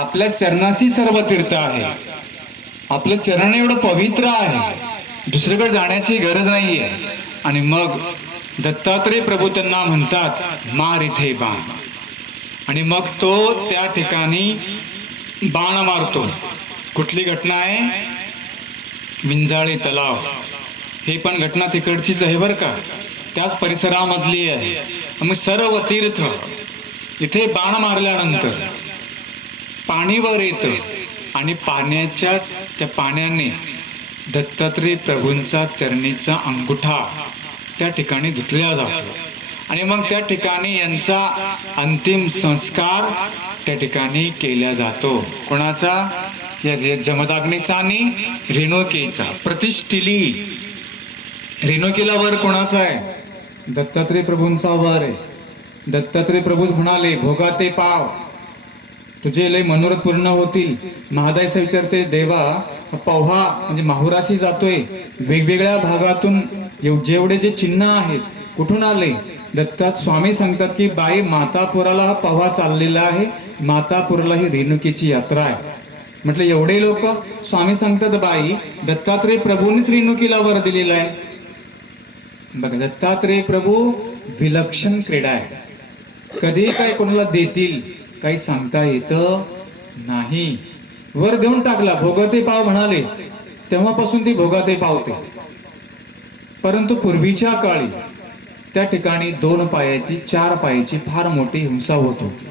आपल्या चरणाशी सर्व तीर्थ आहे. आपलं चरण एवढं पवित्र आहे. दुसरीकडे जाण्याची गरज नाहीये. आणि मग दत्तात्रय प्रभू त्यांना म्हणतात मार इथे बाण. आणि मग तो त्या ठिकाणी बाण मारतो. कुठली घटना आहे? मिंजाळे तलाव. हे पण घटना तिकडचीच आहे बरं का. त्याच परिसरामधली आहे. मग सर्व तीर्थ इथे बाण मारल्यानंतर पाणी वर येतं. आणि पाण्याच्या त्या पाण्याने दत्तात्रय प्रभूंचा चरणीचा अंगुठा त्या ठिकाणी धुतला जातो. आणि मग त्या ठिकाणी यांचा अंतिम संस्कार त्या ठिकाणी केला जातो. कोणाचा? या जमदाग्नीचा आणि रेणुकेचा. प्रतिष्ठिली. रेणुकेला वर कोणाचा आहे? दत्तात्रय प्रभूंचा वर आहे. दत्तात्रय प्रभूच म्हणाले भोगाते पाव. तुझे लय मनोरथ पूर्ण होतील. महादायचा विचारते देवा पव्हा म्हणजे माहुराशी जातोय. वेगवेगळ्या भागातून एव- जेवढे जे चिन्ह आहेत कुठून आले? दत्तात स्वामी सांगतात की बाई मातापुराला हा पव्हा चाललेला आहे. मातापुराला ही रेणुकीची यात्रा आहे. म्हटलं एवढे लोक? स्वामी सांगतात बाई दत्तात्रय प्रभूंनीच रेणुकीला वर दिलेला आहे. बघा दत्तात्रय प्रभू विलक्षण क्रीडा आहे. कधी काय कोणाला देतील काही सांगता येत नाही. वर देऊन टाकला भोगते पाव म्हणाले. तेव्हापासून ती भोगाते पावते. परंतु पूर्वीच्या काळी त्या ठिकाणी दोन पायाची चार पायाची फार मोठी हिंसा होत होती.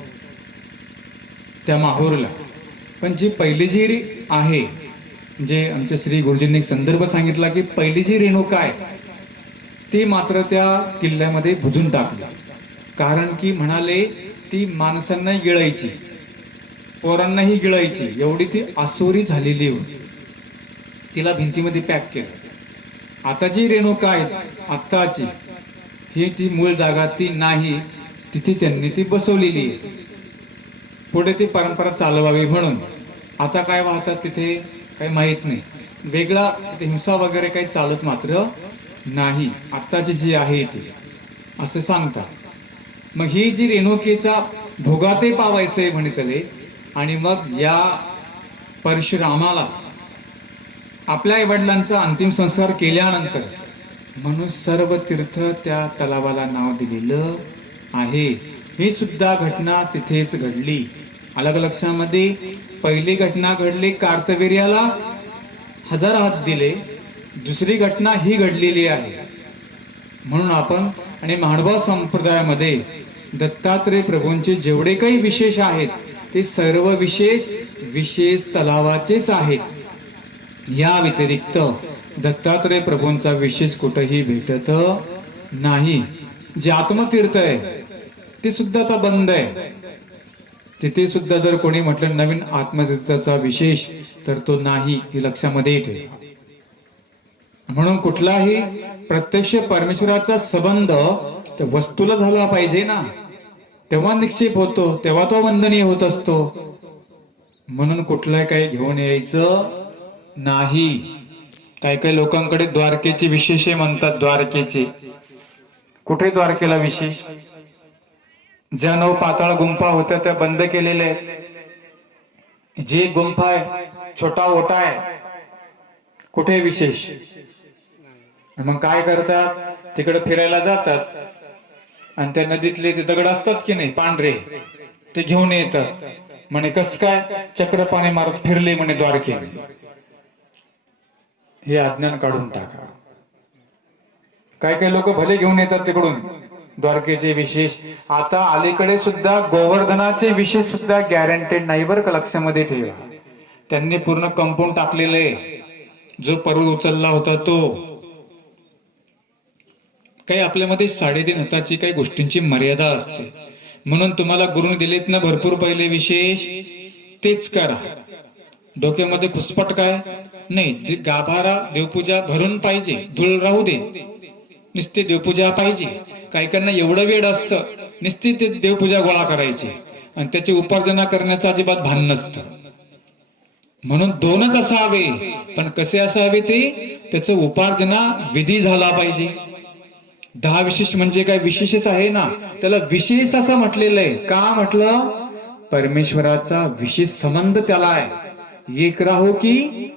त्या माहूरला. पण जी पहिली जी आहे जे आमच्या श्री गुरुजींनी संदर्भ सांगितला की पहिली जी रेणू काय ती मात्र त्या किल्ल्यामध्ये भुजून टाकली. कारण की म्हणाले ती माणसांनाही गिळायची. पोरांनाही गिळायची. एवढी ती आसोरी झालेली होती. तिला भिंतीमध्ये पॅक केलं. आता जी रेणुका आहे आत्ताची ही ती मूळ जागा ती नाही तिथे त्यांनी ती बसवलेली आहे. पुढे ती परंपरा चालवावी म्हणून. आता काय वाहतात तिथे काही माहीत नाही. वेगळा तिथे हिंसा वगैरे काही चालत मात्र नाही. आत्ताची जी आहे ती. असं सांगतात. मग ही जी रेणुकेचा भोगाते पावायचे म्हणतले आणि मग या परशुरामाला आपल्या आई वडिलांचा अंतिम संस्कार केल्यानंतर म्हणून सर्व तीर्थ त्या तलावाला नाव दिलेलं आहे. ही सुद्धा घटना तिथेच घडली. अलग लक्षामध्ये पहिली घटना घडली कार्तवीर्याला. हजार हात दिले. दुसरी घटना ही घडलेली आहे. म्हणून आपण आणि महानुभाव संप्रदायामध्ये दत्तात्रय प्रभूंचे जेवढे काही विशेष आहेत ते सर्व विशेष विशेष तलावाचेच आहेत. या व्यतिरिक्त दत्तात्रय प्रभूंचा विशेष कुठेही भेटत नाही. जे आत्मतीर्थ आहे ते सुद्धा आता बंद आहे. तिथे सुद्धा जर कोणी म्हटलं नवीन आत्मतीर्थाचा विशेष तर तो नाही हे लक्षामध्ये येते. म्हणून कुठलाही प्रत्यक्ष परमेश्वराचा संबंध त्या वस्तूला झाला पाहिजे ना. तेव्हा निक्षेप होतो तेव्हा तो वंदनीय होत असतो. म्हणून कुठलाही काही घेऊन यायचं नाही. काही काही लोकांकडे द्वारकेचे विशेष म्हणतात द्वारकेचे. कुठे द्वारकेला विशेष? ज्या नऊ पाताळ गुंफा होत्या त्या बंद केलेल्या आहेत. जी गुंफा आहे छोटा ओटा आहे कुठे विशेष? मग काय करतात? तिकडे फिरायला जातात. आणि त्या नदीतले ते दगड असतात की नाही पांढरे ते घेऊन येतात. म्हणे कस काय? चक्र पाणी मारत फिरले म्हणे द्वारके हे अज्ञान काढून टाका. काय काय लोक भले घेऊन येतात तिकडून. द्वारकेचे विशेष. आता अलीकडे सुद्धा गोवर्धनाचे विशेष सुद्धा गॅरंटेड नाही बरं का लक्षामध्ये ठेवा. त्यांनी पूर्ण कंपाऊंड टाकलेलं आहे. जो पर्वत उचलला होता तो. काही आपल्यामध्ये साडेतीन हाताची काही गोष्टींची मर्यादा असते. म्हणून तुम्हाला गुरुने दिलेत ना भरपूर पहिले विशेष तेच करा. डोक्यामध्ये खुसपट काय? नाही गाभारा देवपूजा भरून पाहिजे धूळ राहू दे. नुसती देवपूजा पाहिजे. काही काहींना एवढं वेळ असतं नुसती ते देवपूजा गोळा करायची. आणि त्याची उपार्जना करण्याचं अजिबात भान नसतं. म्हणून दोनच असावे पण कसे असावे ते? त्याचं उपार्जना विधी झाला पाहिजे. दहा विशेष म्हणजे काय विशेषच आहे ना? त्याला विशेष असं म्हटलेलं आहे. का म्हटलं? परमेश्वराचा विशेष संबंध त्याला आहे. एक राहो की